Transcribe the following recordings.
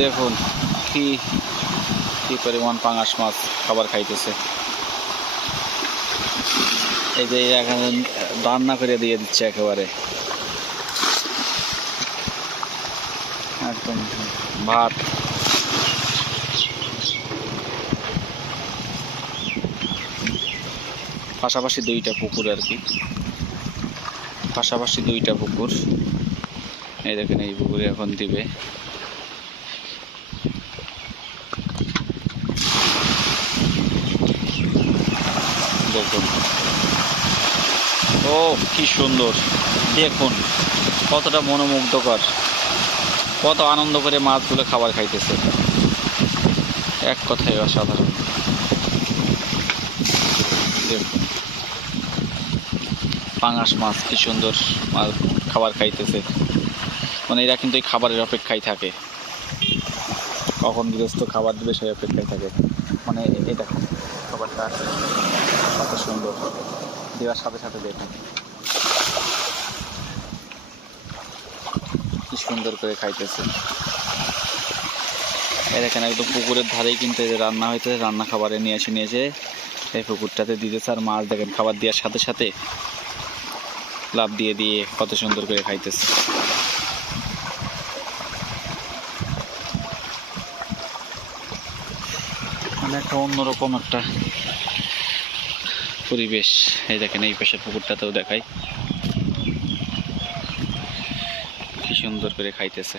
দেখুন, কি কি পরিমাণ পাঙাশ মাছ খাবার খাইতেছে। এই যে এখানে রান্না করে দিয়ে দিচ্ছে একেবারে। একদম ভাত। পাশাপাশি দুইটা পুকুর আর কি। পাশাপাশি দুইটা পুকুর। এই দেখেন এই পুকুরে এখন দিবে। দেখুন ও, কি সুন্দর। দেখুন, কতটা মনোমুগ্ধকর। কত আনন্দ করে মাছগুলো খাবার খাইতেছে। এক কথায় অসাধারণ। দেখুন, পাঙাশ মাছ কি সুন্দর মাছ খাবার খাইতেছে। মানে এরা কিন্তু এই খাবারের অপেক্ষায় থাকে। কখন গৃহস্থ খাবার দিবে সেই অপেক্ষায় থাকে। মানে এটা খাবারটা কত সুন্দর। দেওয়ার সাথে সাথে দেখুন। কি সুন্দর করে খাইতেছে। এখানে একদম পুকুরের ধারেই কিন্তু এদের রান্না হইতেছে, রান্না খাবারে নিয়ে এসে নিয়েছে এই পুকুরটাতে দিতেছে। আর মাছ দেখেন, খাবার দেওয়ার সাথে সাথে লাভ দিয়ে দিয়ে কত সুন্দর করে খাইতেছে। মানে একটা অন্যরকম একটা পরিবেশ। এই দেখেন, এই পাশের পুকুরটাতেও দেখাই। কি সুন্দর করে খাইতেছে।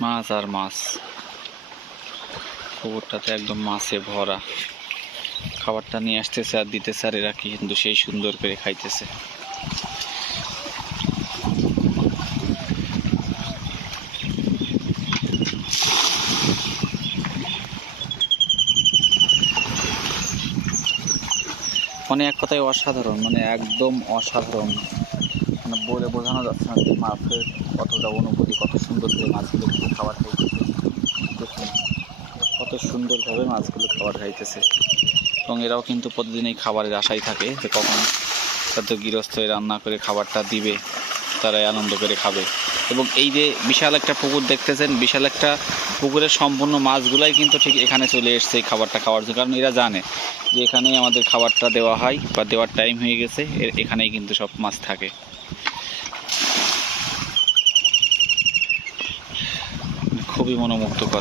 মাছ আর মাছ। পুকুরটাতে একদম মাছে ভরা। খাবারটা নিয়ে আসতেছে আর দিতেছে আর এরা কিন্তু সেই সুন্দর করে খাইতেছে। মানে এক কথায় অসাধারণ মানে একদম অসাধারণ। মানে বলে বোঝানো যাচ্ছে না যে মাছের কতটা অনুভূতি, কত সুন্দর করে মাছগুলো খাবার খাইতেছে। কত সুন্দরভাবে মাছগুলো খাবার খাইতেছে। এবং এরাও কিন্তু প্রতিদিন এই খাবারের আশাই থাকে যে কখন তাদের গৃহস্থ রান্না করে খাবারটা দিবে। তারাই আনন্দ করে খাবে। এবং এই যে বিশাল একটা পুকুর দেখতেছেন, বিশাল একটা পুকুরের সম্পূর্ণ মাছগুলাই কিন্তু ঠিক এখানে চলে এসছে এই খাবারটা খাওয়ার জন্য। কারণ এরা জানে যে এখানেই আমাদের খাবারটা দেওয়া হয় বা দেওয়ার টাইম হয়ে গেছে, এর- এখানেই কিন্তু সব মাছ থাকে। খুবই মনোমুগ্ধকর।